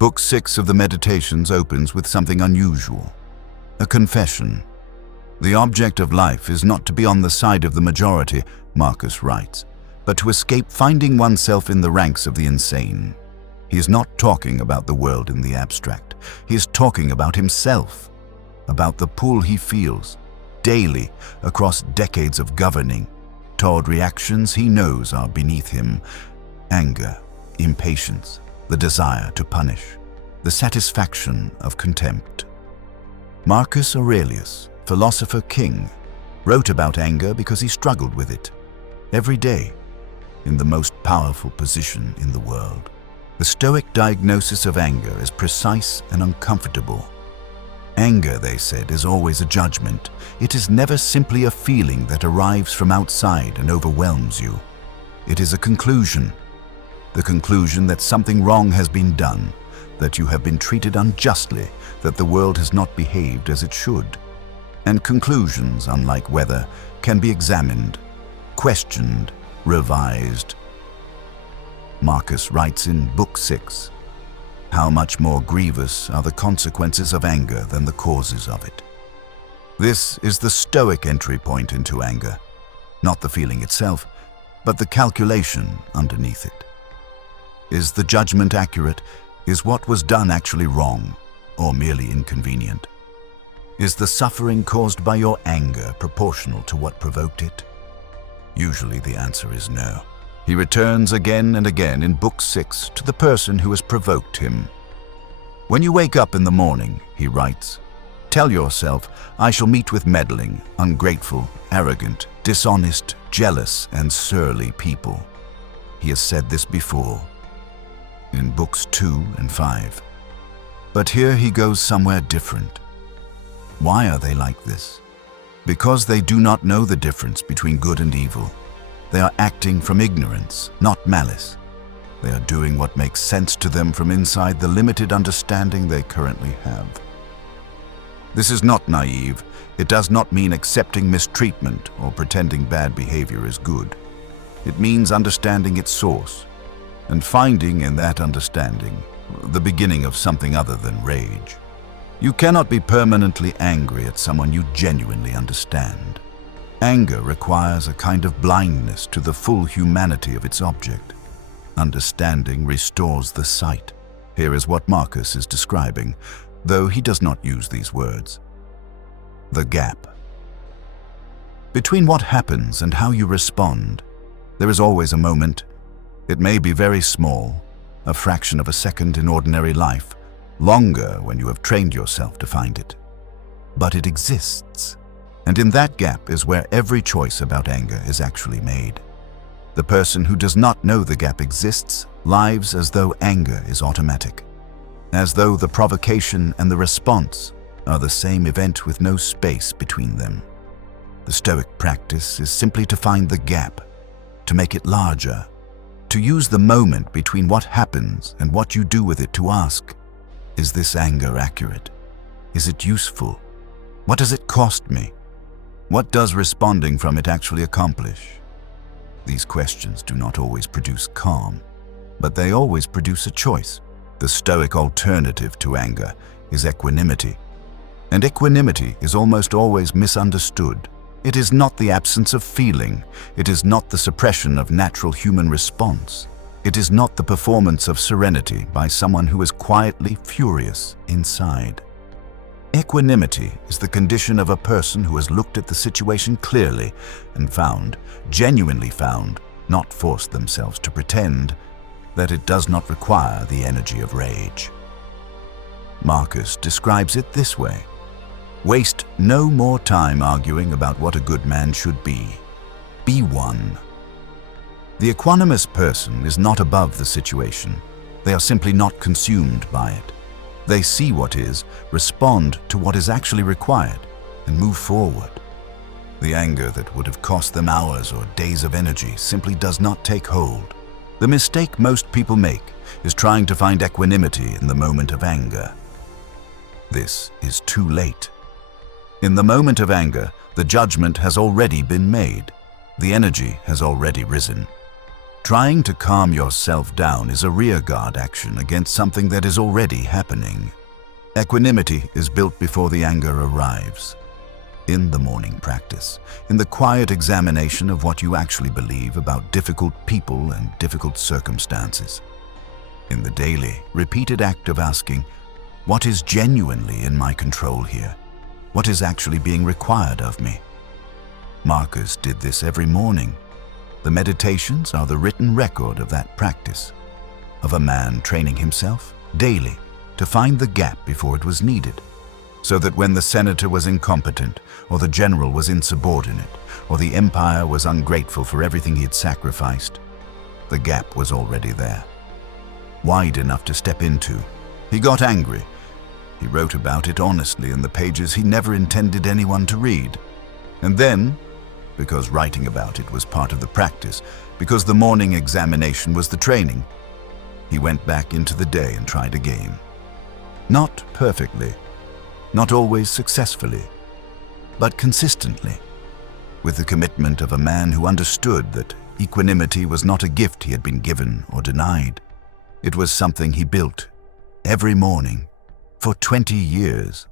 Book 6 of the Meditations opens with something unusual, a confession. The object of life is not to be on the side of the majority, Marcus writes, but to escape finding oneself in the ranks of the insane. He is not talking about the world in the abstract. He is talking about himself, about the pull he feels daily across decades of governing toward reactions he knows are beneath him: anger, impatience, the desire to punish, the satisfaction of contempt. Marcus Aurelius, philosopher king, wrote about anger because he struggled with it every day in the most powerful position in the world. The Stoic diagnosis of anger is precise and uncomfortable. Anger, they said, is always a judgment. It is never simply a feeling that arrives from outside and overwhelms you. It is a conclusion. The conclusion that something wrong has been done, that you have been treated unjustly, that the world has not behaved as it should. And conclusions, unlike weather, can be examined, questioned, revised. Marcus writes in Book 6, "How much more grievous are the consequences of anger than the causes of it." This is the Stoic entry point into anger, not the feeling itself, but the calculation underneath it. Is the judgment accurate? Is what was done actually wrong, or merely inconvenient? Is the suffering caused by your anger proportional to what provoked it? Usually the answer is no. He returns again and again in Book 6 to the person who has provoked him. "When you wake up in the morning," he writes, "tell yourself, I shall meet with meddling, ungrateful, arrogant, dishonest, jealous, and surly people." He has said this before, in Books 2 and 5. But here he goes somewhere different. Why are they like this? Because they do not know the difference between good and evil. They are acting from ignorance, not malice. They are doing what makes sense to them from inside the limited understanding they currently have. This is not naive. It does not mean accepting mistreatment or pretending bad behavior is good. It means understanding its source and finding in that understanding the beginning of something other than rage. You cannot be permanently angry at someone you genuinely understand. Anger requires a kind of blindness to the full humanity of its object. Understanding restores the sight. Here is what Marcus is describing, though he does not use these words. The gap. Between what happens and how you respond, there is always a moment. It may be very small, a fraction of a second in ordinary life, longer when you have trained yourself to find it. But it exists. And in that gap is where every choice about anger is actually made. The person who does not know the gap exists lives as though anger is automatic, as though the provocation and the response are the same event with no space between them. The Stoic practice is simply to find the gap, to make it larger, to use the moment between what happens and what you do with it to ask, is this anger accurate? Is it useful? What does it cost me? What does responding from it actually accomplish? These questions do not always produce calm, but they always produce a choice. The Stoic alternative to anger is equanimity. And equanimity is almost always misunderstood. It is not the absence of feeling. It is not the suppression of natural human response. It is not the performance of serenity by someone who is quietly furious inside. Equanimity is the condition of a person who has looked at the situation clearly and found, genuinely found, not forced themselves to pretend, that it does not require the energy of rage. Marcus describes it this way: waste no more time arguing about what a good man should be. Be one. The equanimous person is not above the situation. They are simply not consumed by it. They see what is, respond to what is actually required, and move forward. The anger that would have cost them hours or days of energy simply does not take hold. The mistake most people make is trying to find equanimity in the moment of anger. This is too late. In the moment of anger, the judgment has already been made. The energy has already risen. Trying to calm yourself down is a rearguard action against something that is already happening. Equanimity is built before the anger arrives. In the morning practice, in the quiet examination of what you actually believe about difficult people and difficult circumstances. In the daily, repeated act of asking, what is genuinely in my control here? What is actually being required of me? Marcus did this every morning. The meditations are the written record of that practice, of a man training himself daily to find the gap before it was needed, so that when the senator was incompetent, or the general was insubordinate, or the empire was ungrateful for everything he had sacrificed, the gap was already there, wide enough to step into. He got angry. He wrote about it honestly in the pages he never intended anyone to read. And then, because writing about it was part of the practice, because the morning examination was the training, he went back into the day and tried again. Not perfectly, not always successfully, but consistently, with the commitment of a man who understood that equanimity was not a gift he had been given or denied. It was something he built every morning for 20 years.